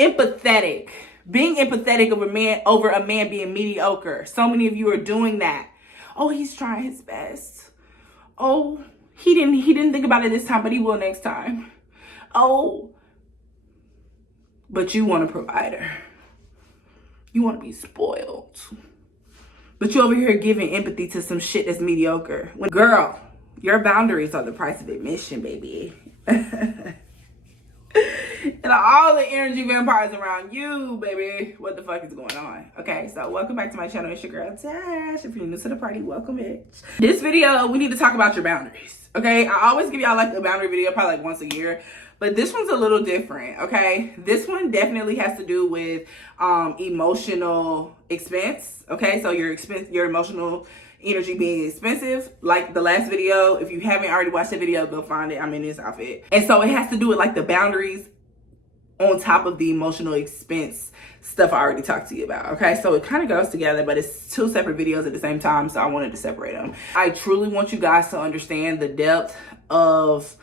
Empathetic. Being empathetic over a man being mediocre. So many of you are doing that. Oh, he's trying his best. Oh, he didn't think about it this time, but he will next time. Oh, but you want a provider. You want to be spoiled. But you're over here giving empathy to some shit that's mediocre. Girl, your boundaries are the price of admission, baby. And all the energy vampires around you, baby. What the fuck is going on? Okay, so welcome back to my channel. It's your girl, Tash. If you're new to the party, welcome, bitch. This video, we need to talk about your boundaries, okay? I always give y'all like a boundary video, probably like once a year. But this one's a little different, okay? This one definitely has to do with emotional expense, okay? So your emotional energy being expensive, like the last video. If you haven't already watched the video, go find it. I'm in this outfit. And so it has to do with like the boundaries on top of the emotional expense stuff I already talked to you about, okay? So it kind of goes together, but it's two separate videos at the same time, so I wanted to separate them. I truly want you guys to understand the depth of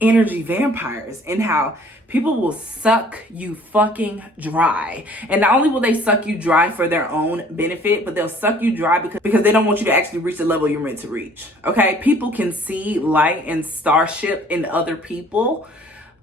energy vampires and how people will suck you fucking dry. And not only will they suck you dry for their own benefit, but they'll suck you dry because they don't want you to actually reach the level you're meant to reach, okay? People can see light and starship in other people.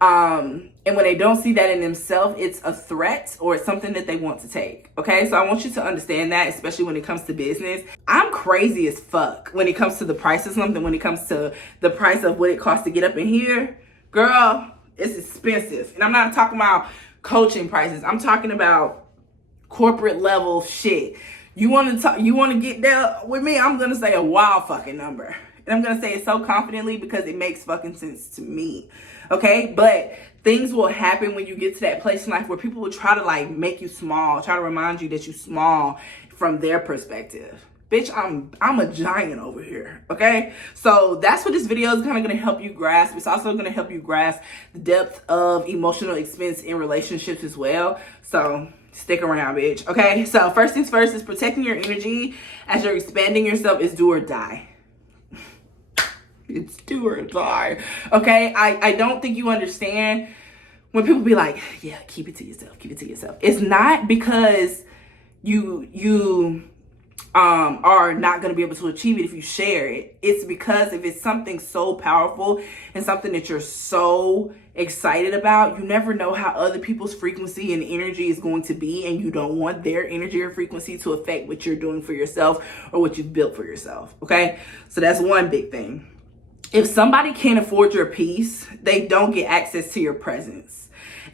And when they don't see that in themselves, it's a threat or it's something that they want to take. Okay. So I want you to understand that, especially when it comes to business. I'm crazy as fuck when it comes to the price of something, when it comes to the price of what it costs to get up in here. Girl, it's expensive. And I'm not talking about coaching prices. I'm talking about corporate level shit. You want to get there with me? I'm going to say a wild fucking number. And I'm going to say it so confidently because it makes fucking sense to me. Okay, but things will happen when you get to that place in life where people will try to like make you small, try to remind you that you're small from their perspective. Bitch, I'm a giant over here, okay? So that's what this video is kind of going to help you grasp. It's also going to help you grasp the depth of emotional expense in relationships as well. So stick around, bitch, okay? So first things first is protecting your energy as you're expanding yourself is do or die. It's do or die, okay? I don't think you understand when people be like, yeah, keep it to yourself, keep it to yourself. It's not because you are not going to be able to achieve it if you share it. It's because if it's something so powerful and something that you're so excited about, you never know how other people's frequency and energy is going to be, and you don't want their energy or frequency to affect what you're doing for yourself or what you've built for yourself, okay? So that's one big thing. If somebody can't afford your peace, they don't get access to your presence.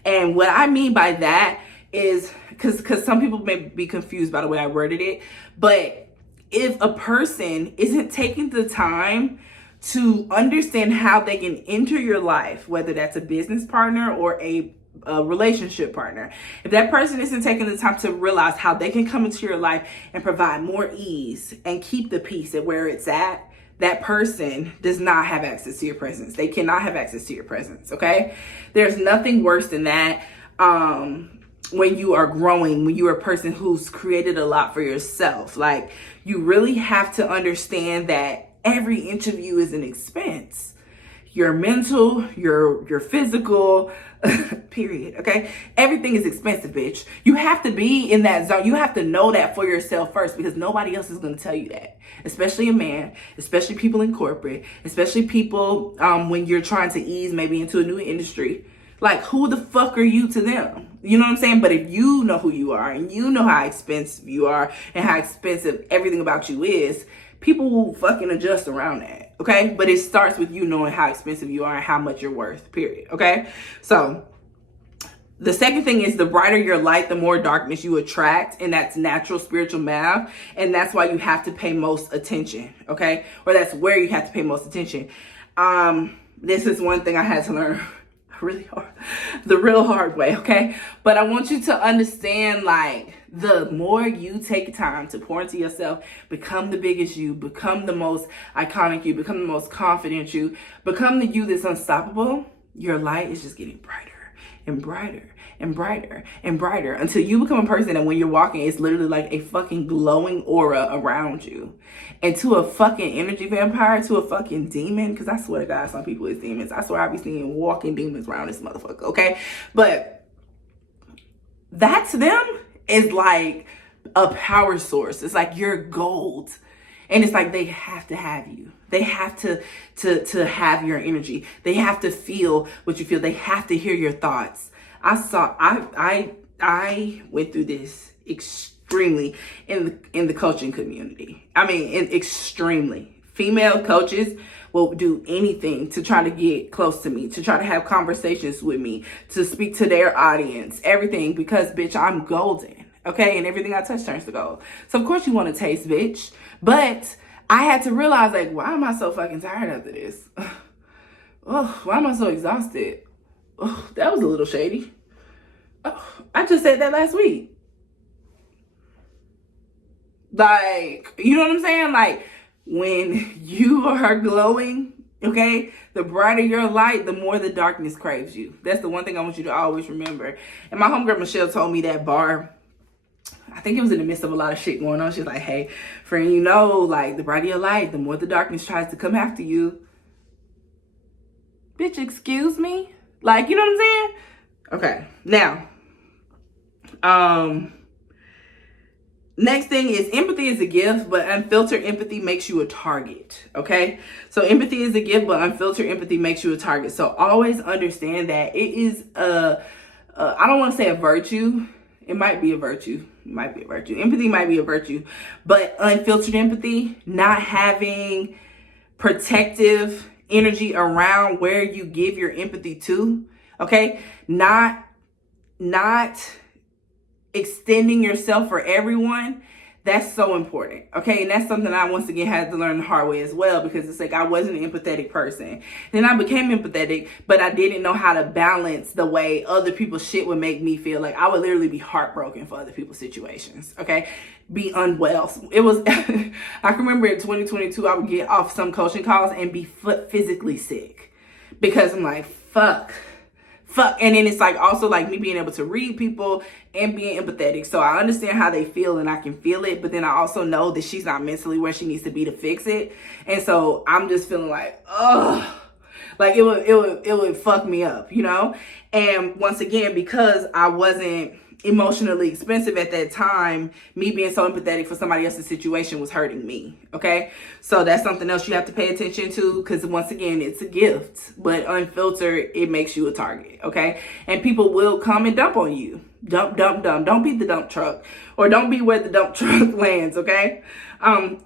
And what I mean by that is, because some people may be confused by the way I worded it, but if a person isn't taking the time to understand how they can enter your life, whether that's a business partner or a relationship partner, if that person isn't taking the time to realize how they can come into your life and provide more ease and keep the peace at where it's at, that person does not have access to your presence. They cannot have access to your presence, okay? There's nothing worse than that when you are growing, when you're a person who's created a lot for yourself. Like, you really have to understand that every inch of you is an expense. Your mental, your physical, period, okay? Everything is expensive, bitch. You have to be in that zone. You have to know that for yourself first, because nobody else is going to tell you that. Especially a man, especially people in corporate, especially people when you're trying to ease maybe into a new industry. Like, who the fuck are you to them? You know what I'm saying? But if you know who you are and you know how expensive you are and how expensive everything about you is, people will fucking adjust around that, okay? But it starts with you knowing how expensive you are and how much you're worth, period, okay? So the second thing is, the brighter your light, the more darkness you attract, and that's natural spiritual math, and that's why you have to pay most attention, okay? Or that's where you have to pay most attention. This is one thing I had to learn really hard, the real hard way, okay? But I want you to understand, like, the more you take time to pour into yourself, become the biggest you, become the most iconic you, become the most confident you, become the you that's unstoppable, your light is just getting brighter and brighter and brighter and brighter until you become a person that when you're walking, it's literally like a fucking glowing aura around you. And to a fucking energy vampire, to a fucking demon, because I swear to God, some people is demons. I swear I be seeing walking demons around this motherfucker, okay? But that to them is like a power source. It's like you're gold. And it's like they have to have you. They have to have your energy. They have to feel what you feel. They have to hear your thoughts. I went through this extremely in the coaching community. I mean, extremely. Female coaches will do anything to try to get close to me, to try to have conversations with me, to speak to their audience, everything, because bitch, I'm golden. Okay, and everything I touch turns to gold. So of course you want to taste, bitch. But I had to realize, like, why am I so fucking tired after this? Oh, why am I so exhausted? Oh, that was a little shady. Oh, I just said that last week. Like, you know what I'm saying? Like, when you are glowing, okay, the brighter your light, the more the darkness craves you. That's the one thing I want you to always remember. And my homegirl Michelle told me that bar. I think it was in the midst of a lot of shit going on. She's like, hey, friend, you know, like, the brighter your light, the more the darkness tries to come after you. Bitch, excuse me? Like, you know what I'm saying? Okay, now, next thing is empathy is a gift, but unfiltered empathy makes you a target, okay? So empathy is a gift, but unfiltered empathy makes you a target. So always understand that it is I don't want to say a virtue. It might be a virtue. It might be a virtue. Empathy might be a virtue, but unfiltered empathy, not having protective energy around where you give your empathy to, okay? Not extending yourself for everyone. That's so important, okay? And that's something I once again had to learn the hard way as well, because it's like I wasn't an empathetic person. Then I became empathetic, but I didn't know how to balance the way other people's shit would make me feel. Like I would literally be heartbroken for other people's situations, okay? Be unwell. It was, I can remember in 2022, I would get off some coaching calls and be physically sick because I'm like, fuck. And then it's like also like me being able to read people and being empathetic. So I understand how they feel and I can feel it. But then I also know that she's not mentally where she needs to be to fix it. And so I'm just feeling like, ugh, like it would fuck me up, you know? And once again, because I wasn't emotionally expensive at that time, me being so empathetic for somebody else's situation was hurting me, okay? So that's something else you have to pay attention to, because once again, it's a gift, but unfiltered, it makes you a target, okay? And people will come and dump on you. Dump. Don't be the dump truck, or don't be where the dump truck lands, okay?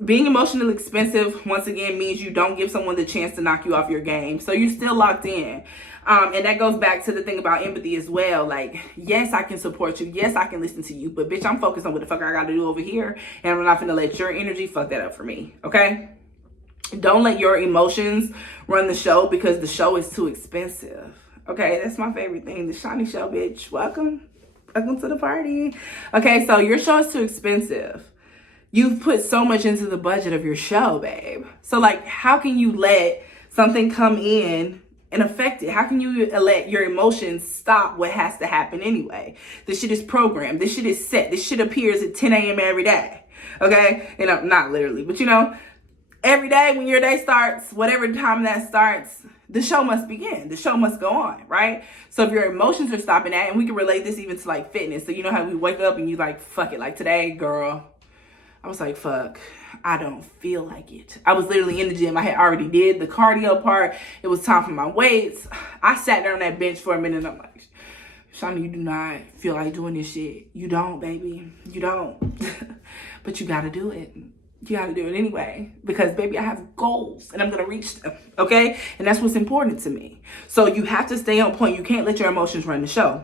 Being emotionally expensive, once again, means you don't give someone the chance to knock you off your game. So you're still locked in. And that goes back to the thing about empathy as well. Like, yes, I can support you. Yes, I can listen to you. But bitch, I'm focused on what the fuck I got to do over here. And I'm not going to let your energy fuck that up for me. Okay? Don't let your emotions run the show, because the show is too expensive. Okay? That's my favorite thing. The shiny show, bitch. Welcome to the party. Okay, so your show is too expensive. You've put so much into the budget of your show, babe. So like, how can you let something come in and affect it? How can you let your emotions stop what has to happen anyway? This shit is programmed. This shit is set. This shit appears at 10 a.m. every day. Okay? You know, not literally, but you know, every day when your day starts, whatever time that starts, the show must begin. The show must go on, right? So if your emotions are stopping that, and we can relate this even to like fitness. So you know how we wake up and you like, fuck it. Like today, girl, I was like, fuck, I don't feel like it. I was literally in the gym. I had already did the cardio part. It was time for my weights. I sat there on that bench for a minute and I'm like, Shani, you do not feel like doing this shit. You don't, baby. You don't. But you got to do it. You got to do it anyway, because baby, I have goals and I'm going to reach them. Okay. And that's what's important to me. So you have to stay on point. You can't let your emotions run the show.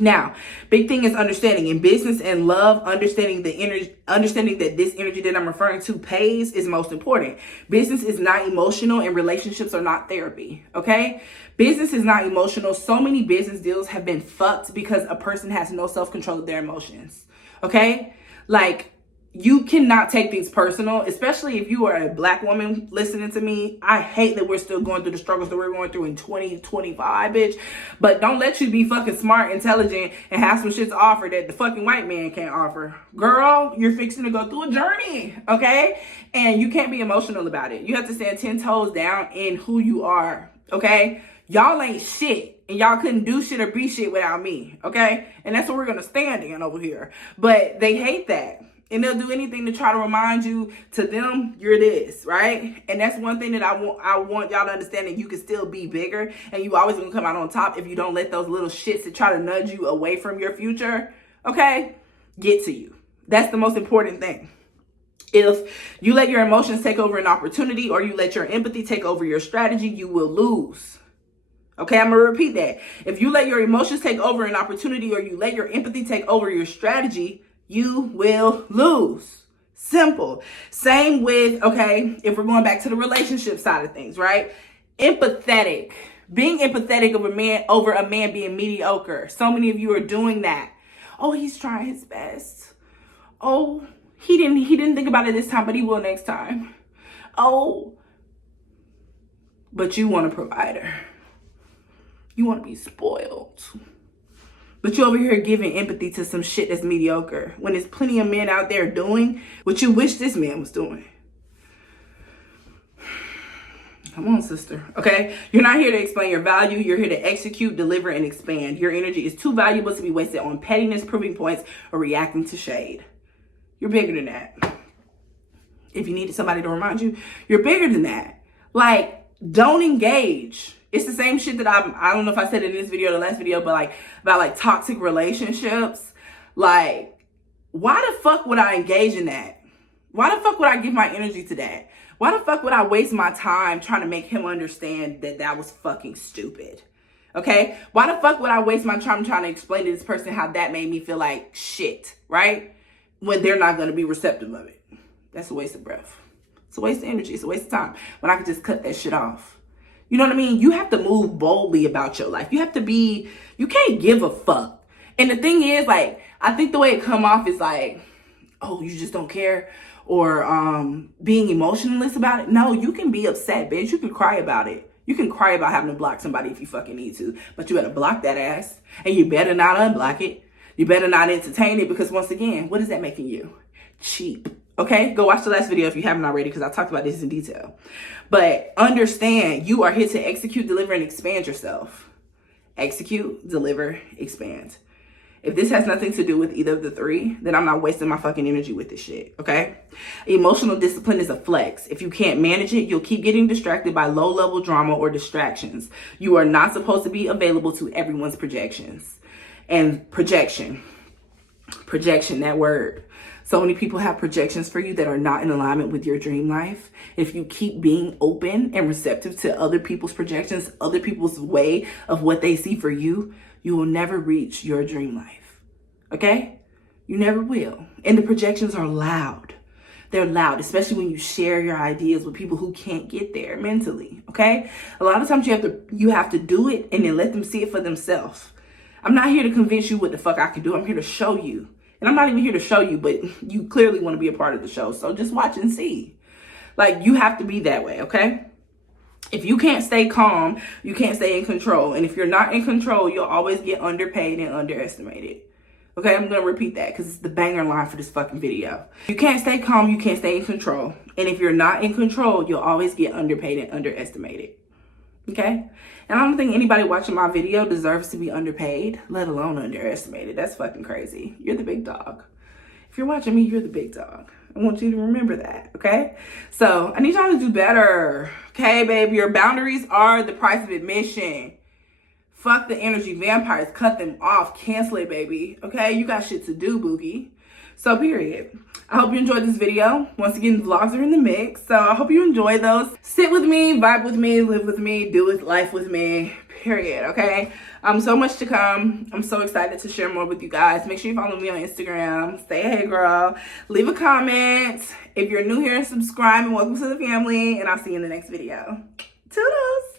Now, big thing is understanding in business and love, understanding the energy, understanding that this energy that I'm referring to pays is most important. Business is not emotional and relationships are not therapy. Okay. Business is not emotional. So many business deals have been fucked because a person has no self-control of their emotions. Okay. Like, you cannot take things personal, especially if you are a Black woman listening to me. I hate that we're still going through the struggles that we're going through in 2025, bitch. But don't let you be fucking smart, intelligent, and have some shit to offer that the fucking white man can't offer. Girl, you're fixing to go through a journey, okay? And you can't be emotional about it. You have to stand 10 toes down in who you are, okay? Y'all ain't shit. And y'all couldn't do shit or be shit without me, okay? And that's what we're going to stand in over here. But they hate that. And they'll do anything to try to remind you, to them, you're this, right? And that's one thing that I want y'all to understand, that you can still be bigger and you always gonna come out on top if you don't let those little shits that try to nudge you away from your future, okay, get to you. That's the most important thing. If you let your emotions take over an opportunity, or you let your empathy take over your strategy, you will lose. Okay, I'm going to repeat that. If you let your emotions take over an opportunity, or you let your empathy take over your strategy, you will lose. Simple. Same with, okay, if we're going back to the relationship side of things, right? Empathetic. Being empathetic over a man being mediocre. So many of you are doing that. Oh, he's trying his best. Oh, he didn't think about it this time, but he will next time. Oh, but you want a provider. You want to be spoiled. But you over here giving empathy to some shit that's mediocre, when there's plenty of men out there doing what you wish this man was doing. Come on, sister. Okay? You're not here to explain your value. You're here to execute, deliver, and expand. Your energy is too valuable to be wasted on pettiness, proving points, or reacting to shade. You're bigger than that. If you needed somebody to remind you, you're bigger than that. Like, don't engage. It's the same shit that I don't know if I said it in this video or the last video, but like about like toxic relationships. Like, why the fuck would I engage in that? Why the fuck would I give my energy to that? Why the fuck would I waste my time trying to make him understand that that was fucking stupid? Okay? Why the fuck would I waste my time trying to explain to this person how that made me feel like shit, right? When they're not going to be receptive of it. That's a waste of breath. It's a waste of energy. It's a waste of time. When I could just cut that shit off. You know what I mean? You have to move boldly about your life. You can't give a fuck. And the thing is, like, I think the way it come off is like, oh, you just don't care, or being emotionless about it. No, you can be upset, bitch. You can cry about it. You can cry about having to block somebody if you fucking need to, but you better block that ass, and you better not unblock it. You better not entertain it, because once again, what is that making you? Cheap. Okay, go watch the last video if you haven't already, because I talked about this in detail. But understand, you are here to execute, deliver, and expand yourself. Execute, deliver, expand. If this has nothing to do with either of the three, then I'm not wasting my fucking energy with this shit, okay? Emotional discipline is a flex. If you can't manage it, you'll keep getting distracted by low-level drama or distractions. You are not supposed to be available to everyone's projections. And projection, that word. So many people have projections for you that are not in alignment with your dream life. If you keep being open and receptive to other people's projections, other people's way of what they see for you, you will never reach your dream life. Okay? You never will. And the projections are loud. They're loud, especially when you share your ideas with people who can't get there mentally. Okay? A lot of times you have to do it and then let them see it for themselves. I'm not here to convince you what the fuck I can do. I'm here to show you. And I'm not even here to show you, but you clearly want to be a part of the show. So just watch and see. Like, you have to be that way, okay? If you can't stay calm, you can't stay in control. And if you're not in control, you'll always get underpaid and underestimated. Okay, I'm going to repeat that because it's the banger line for this fucking video. You can't stay calm, you can't stay in control. And if you're not in control, you'll always get underpaid and underestimated. Okay? And I don't think anybody watching my video deserves to be underpaid, let alone underestimated. That's fucking crazy. You're the big dog. If you're watching me, you're the big dog. I want you to remember that, okay? So I need y'all to do better, okay, babe? Your boundaries are the price of admission. Fuck the energy vampires. Cut them off. Cancel it, baby, okay? You got shit to do, boogie. So period. I hope you enjoyed this video. Once again, vlogs are in the mix, so I hope you enjoy those. Sit with me, vibe with me, live with me, do with life with me, period, okay? So much to come. I'm so excited to share more with you guys. Make sure you follow me on Instagram. Say hey, girl. Leave a comment. If you're new here, subscribe and welcome to the family, and I'll see you in the next video. Toodles!